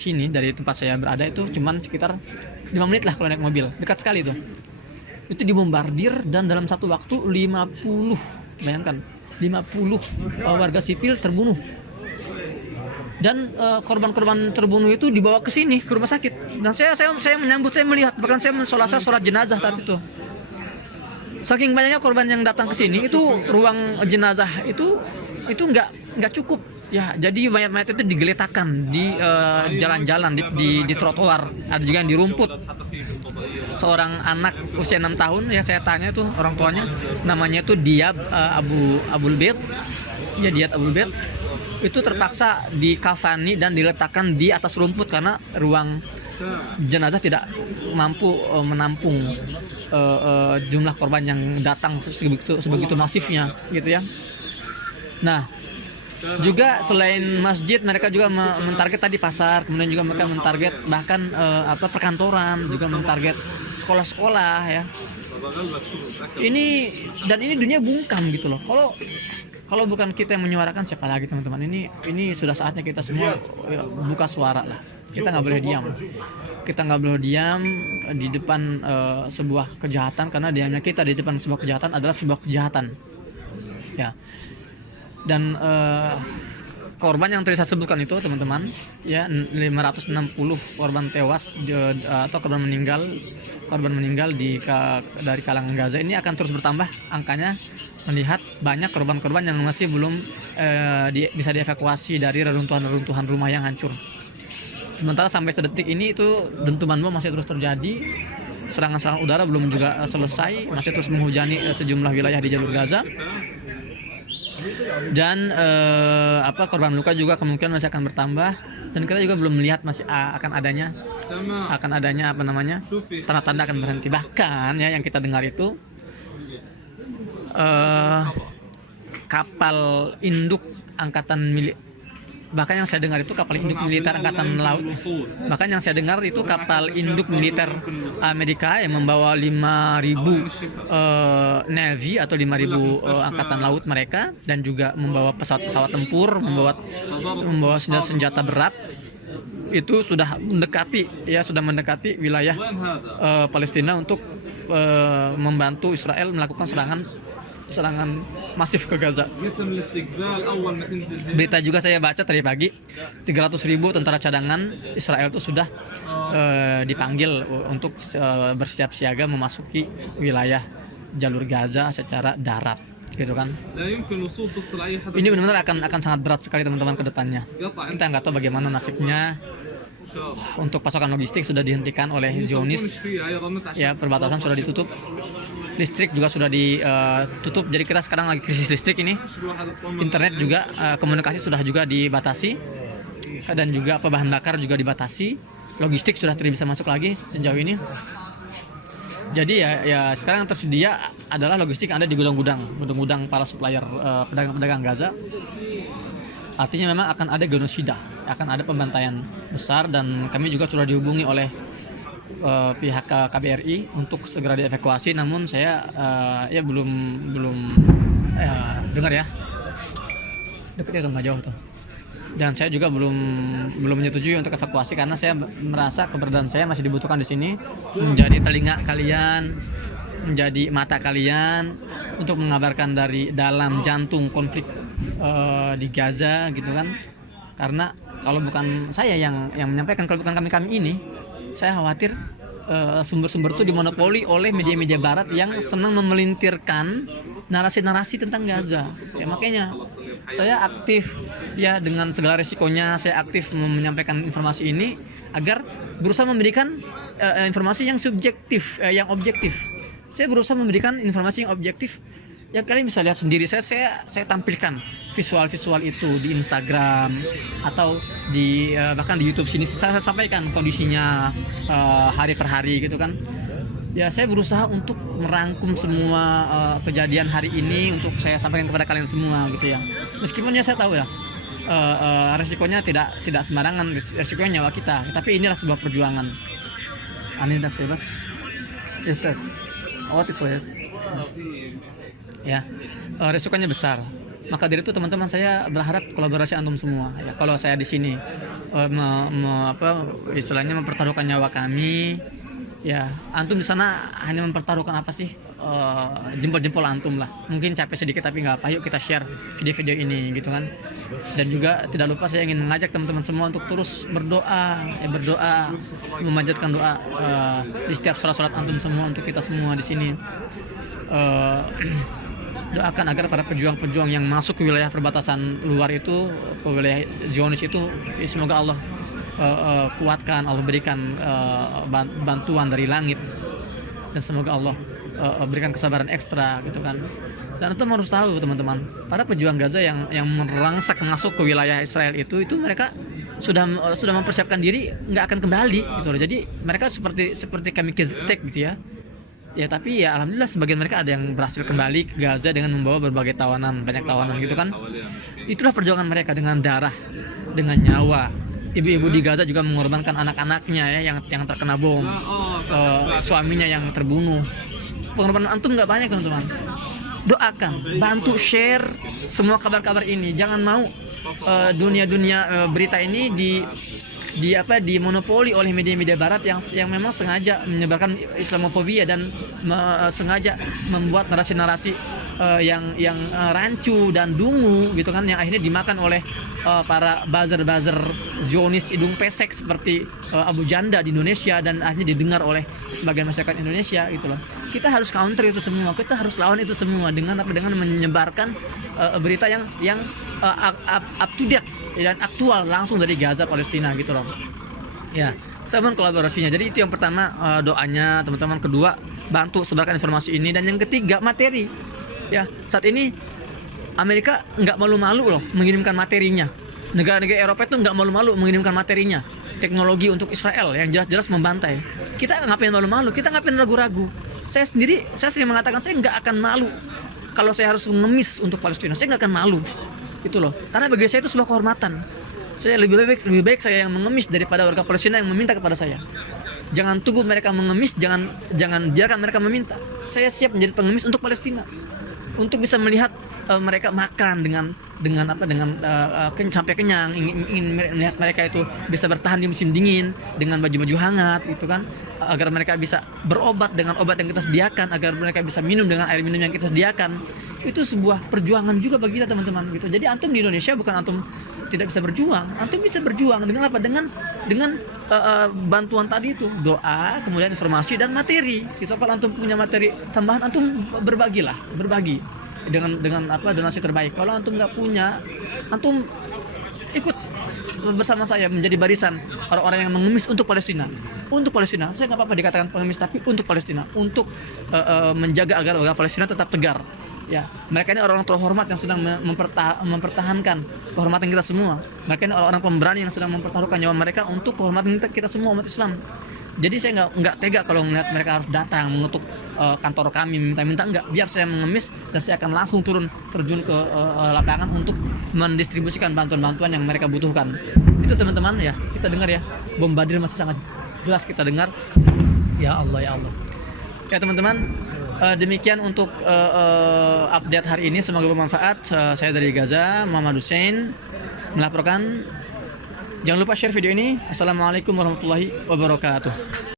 sini, dari tempat saya berada itu cuman sekitar 5 menit lah kalau naik mobil, dekat sekali tuh. Itu dibombardir dan dalam satu waktu 50, bayangkan 50 warga sipil terbunuh. Dan korban-korban terbunuh itu dibawa ke sini, ke rumah sakit. Dan saya menyambut, saya melihat, bahkan saya sholat jenazah saat itu. Saking banyaknya korban yang datang ke sini, itu ruang jenazah itu nggak cukup ya. Jadi mayat-mayat itu digeletakkan di jalan-jalan, di trotoar, ada juga yang di rumput. Seorang anak usia 6 tahun ya, saya tanya itu orang tuanya, namanya itu Diab Abul Bait. Ya, Diab Abul Bait itu terpaksa dikafani dan diletakkan di atas rumput karena ruang jenazah tidak mampu menampung jumlah korban yang datang sebegitu masifnya gitu ya. Nah, juga selain masjid, mereka juga mentarget tadi pasar, kemudian juga mereka mentarget bahkan perkantoran, juga mentarget sekolah-sekolah ya. Ini dunia bungkam gitu loh. Kalau bukan kita yang menyuarakan, siapa lagi teman-teman? Ini sudah saatnya kita semua buka suara lah. Kita nggak boleh diam. Kita nggak boleh diam di depan sebuah kejahatan, karena diamnya kita di depan sebuah kejahatan adalah sebuah kejahatan. Ya. Dan korban yang tadi saya sebutkan itu teman-teman ya, 560 korban tewas atau korban meninggal dari kalangan Gaza ini akan terus bertambah angkanya, melihat banyak korban-korban yang masih belum bisa dievakuasi dari reruntuhan rumah yang hancur. Sementara sampai sedetik ini itu dentuman bom masih terus terjadi, serangan-serangan udara belum juga selesai, masih terus menghujani sejumlah wilayah di jalur Gaza. Dan korban luka juga kemungkinan masih akan bertambah, dan kita juga belum melihat masih akan adanya tanda-tanda akan berhenti. Bahkan ya, yang kita dengar itu kapal induk angkatan bahkan yang saya dengar itu kapal induk militer angkatan laut. Bahkan yang saya dengar itu kapal induk militer Amerika yang membawa 5.000 Navy atau 5.000 angkatan laut mereka, dan juga membawa pesawat-pesawat tempur, membawa senjata berat. Itu sudah mendekati wilayah Palestina untuk membantu Israel melakukan serangan masif ke Gaza. Berita juga saya baca tadi pagi, 300.000 tentara cadangan Israel itu sudah dipanggil untuk bersiap siaga memasuki wilayah jalur Gaza secara darat, gitu kan. Ini benar-benar akan sangat berat sekali teman-teman ke depannya. Kita nggak tahu bagaimana nasibnya. Untuk pasokan logistik sudah dihentikan oleh Zionis, ya, perbatasan sudah ditutup, listrik juga sudah ditutup. Jadi kita sekarang lagi krisis listrik ini. Internet juga, komunikasi sudah juga dibatasi, dan juga bahan bakar juga dibatasi. Logistik sudah tidak bisa masuk lagi sejauh ini. Jadi ya sekarang yang tersedia adalah logistik yang ada di gudang-gudang para supplier, pedagang-pedagang Gaza. Artinya memang akan ada genosida, akan ada pembantaian besar, dan kami juga sudah dihubungi oleh pihak KBRI untuk segera dievakuasi. Namun saya belum dengar ya, dekat itu nggak jauh tuh. Dan saya juga belum menyetujui untuk evakuasi, karena saya merasa keberadaan saya masih dibutuhkan di sini, menjadi telinga kalian, menjadi mata kalian untuk mengabarkan dari dalam jantung konflik di Gaza, gitu kan. Karena kalau bukan saya yang menyampaikan, kalau bukan kami ini, saya khawatir sumber-sumber itu dimonopoli oleh media-media barat yang senang memelintirkan narasi-narasi tentang Gaza. Ya, makanya saya aktif ya, dengan segala risikonya saya aktif menyampaikan informasi ini agar berusaha memberikan informasi yang subjektif, yang objektif. Saya berusaha memberikan informasi yang objektif yang kalian bisa lihat sendiri. Saya tampilkan visual-visual itu di Instagram atau bahkan di YouTube sini. Saya sampaikan kondisinya hari per hari, gitu kan. Ya, saya berusaha untuk merangkum semua kejadian hari ini untuk saya sampaikan kepada kalian semua, gitu ya. Meskipun ya saya tahu ya resikonya tidak sembarangan, resikonya nyawa kita. Tapi inilah sebuah perjuangan. Aneh tak bebas. Ya, resikonya besar. Maka dari itu teman-teman, saya berharap kolaborasi antum semua ya. Kalau saya di sini istilahnya mempertaruhkan nyawa kami, ya antum di sana hanya mempertaruhkan apa sih, jempol-jempol antum lah. Mungkin capek sedikit tapi nggak apa, yuk kita share video-video ini gitu kan. Dan juga tidak lupa saya ingin mengajak teman-teman semua untuk terus berdoa, memanjatkan doa di setiap sholat antum semua, untuk kita semua di sini. Doakan agar para pejuang-pejuang yang masuk ke wilayah perbatasan luar itu, ke wilayah Zionis itu, semoga Allah kuatkan, Allah berikan bantuan dari langit, dan semoga Allah berikan kesabaran ekstra gitu kan. Dan itu harus tahu teman-teman, para pejuang Gaza yang merangsak masuk ke wilayah Israel itu mereka sudah mempersiapkan diri nggak akan kembali gitu loh. Jadi mereka seperti kamikaze attack gitu ya. Ya tapi ya alhamdulillah sebagian mereka ada yang berhasil kembali ke Gaza dengan membawa berbagai tawanan, banyak tawanan gitu kan. Itulah perjuangan mereka dengan darah, dengan nyawa. Ibu-ibu di Gaza juga mengorbankan anak-anaknya ya yang terkena bom, suaminya yang terbunuh. Pengorbanan antum nggak banyak teman-teman. Doakan, bantu share semua kabar-kabar ini. Jangan mau dunia berita ini dimonopoli oleh media-media barat yang memang sengaja menyebarkan Islamofobia dan sengaja membuat narasi-narasi yang rancu dan dungu gitu kan, yang akhirnya dimakan oleh para buzzer Zionis hidung pesek seperti Abu Janda di Indonesia, dan akhirnya didengar oleh sebagian masyarakat Indonesia gitu loh. Kita harus counter itu semua, kita harus lawan itu semua dengan menyebarkan berita yang up to date dan aktual langsung dari Gaza, Palestina gitu loh. Ya, saya mohon kolaborasinya. Jadi itu yang pertama, doanya teman-teman. Kedua, bantu sebarkan informasi ini. Dan yang ketiga, materi. Ya, saat ini Amerika nggak malu-malu loh mengirimkan materinya. Negara-negara Eropa itu nggak malu-malu mengirimkan materinya. Teknologi untuk Israel yang jelas-jelas membantai. Kita ngapain malu-malu? Kita ngapain ragu-ragu? Saya sering mengatakan saya nggak akan malu kalau saya harus mengemis untuk Palestina. Saya nggak akan malu. Itu loh, karena bagi saya itu sebuah kehormatan. Saya lebih baik saya yang mengemis daripada warga Palestina yang meminta kepada saya. Jangan tunggu mereka mengemis, jangan biarkan mereka meminta. Saya siap menjadi pengemis untuk Palestina, untuk bisa melihat mereka makan sampai kenyang, ingin melihat mereka itu bisa bertahan di musim dingin dengan baju-baju hangat gitu kan, agar mereka bisa berobat dengan obat yang kita sediakan, agar mereka bisa minum dengan air minum yang kita sediakan. Itu sebuah perjuangan juga bagi kita teman-teman gitu. Jadi antum di Indonesia bukan antum tidak bisa berjuang, antum bisa berjuang dengan apa? Dengan bantuan tadi itu, doa, kemudian informasi dan materi. Gitu. Kalau antum punya materi tambahan, antum berbagi dengan donasi terbaik. Kalau antum nggak punya, antum ikut bersama saya menjadi barisan orang-orang yang mengemis untuk Palestina. Untuk Palestina, saya nggak apa-apa dikatakan pengemis, tapi untuk Palestina, untuk menjaga agar warga Palestina tetap tegar. Ya, mereka ini orang-orang terhormat yang sedang mempertahankan kehormatan kita semua. Mereka ini orang-orang pemberani yang sedang mempertaruhkan nyawa mereka untuk kehormatan kita semua umat Islam. Jadi saya nggak tega kalau melihat mereka harus datang mengetuk kantor kami minta-minta. Enggak, biar saya mengemis dan saya akan langsung terjun ke lapangan untuk mendistribusikan bantuan-bantuan yang mereka butuhkan. Itu teman-teman ya, kita dengar ya, bombardir masih sangat jelas kita dengar. Ya Allah, ya Allah. Ya teman-teman, demikian untuk update hari ini, semoga bermanfaat. Saya dari Gaza, Muhammad Hussein melaporkan. Jangan lupa share video ini. Assalamualaikum warahmatullahi wabarakatuh.